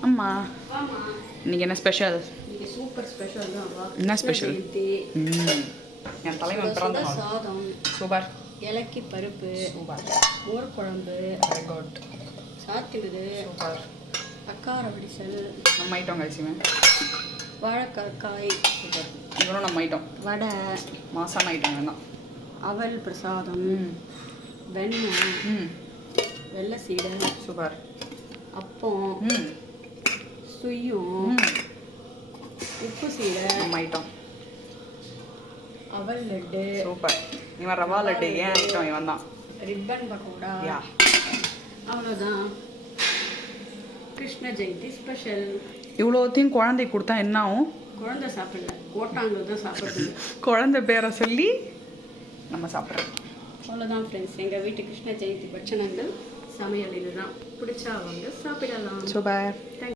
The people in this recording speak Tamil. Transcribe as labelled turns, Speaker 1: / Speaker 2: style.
Speaker 1: அம்மா இன்னைக்கு என்ன ஸ்பெஷல்
Speaker 2: சூப்பர் ஸ்பெஷல் தான்
Speaker 1: என்ன ம். என் தலைவன் பிறந்த
Speaker 2: சாதம்.
Speaker 1: சூப்பர்.
Speaker 2: இலக்கி பருப்பு.
Speaker 1: சூப்பர்.
Speaker 2: மோர் குழம்பு
Speaker 1: குட்
Speaker 2: சாத்திடுது
Speaker 1: சூப்பர்.
Speaker 2: அக்கார வடிசல்.
Speaker 1: நம்ம ஐட்டம் கழிச்சுமே.
Speaker 2: வாழைக்காய்
Speaker 1: சூப்பர். இவனும் நம்ம ஐட்டம்.
Speaker 2: வடை.
Speaker 1: மாசான ஐட்டம் வேணாம்
Speaker 2: அவல் பிரசாதம். வெண்ணெய். வெள்ளை சீடை.
Speaker 1: சூப்பர்.
Speaker 2: அப்பம்.
Speaker 1: ம்.
Speaker 2: சுய்யும் உப்பு சீடை
Speaker 1: ஐட்டம்
Speaker 2: அவல் லட்டு.
Speaker 1: சூப்பர். இவன் ரவா லட்டு ஏன் ஐட்டம் இவன் தான்.
Speaker 2: ரிப்பன் பக்கோடா. அவ்வளோதான். கிருஷ்ண ஜெயந்தி ஸ்பெஷல்.
Speaker 1: இவ்வளோத்தையும் குழந்தைக்கு கொடுத்தா என்ன ஆகும்
Speaker 2: குழந்தை சாப்பிடல. கோட்டாங்க தான் சாப்பிடுது
Speaker 1: குழந்தை பேரை சொல்லி நம்ம சாப்பிட்றோம்
Speaker 2: அவ்வளோதான் ஃப்ரெண்ட்ஸ் எங்கள் வீட்டு கிருஷ்ண ஜெயந்தி பட்சணங்கள் சமையல் இதுதான். பிடிச்சா வந்து சாப்பிடலாம்.
Speaker 1: சூப்பர்.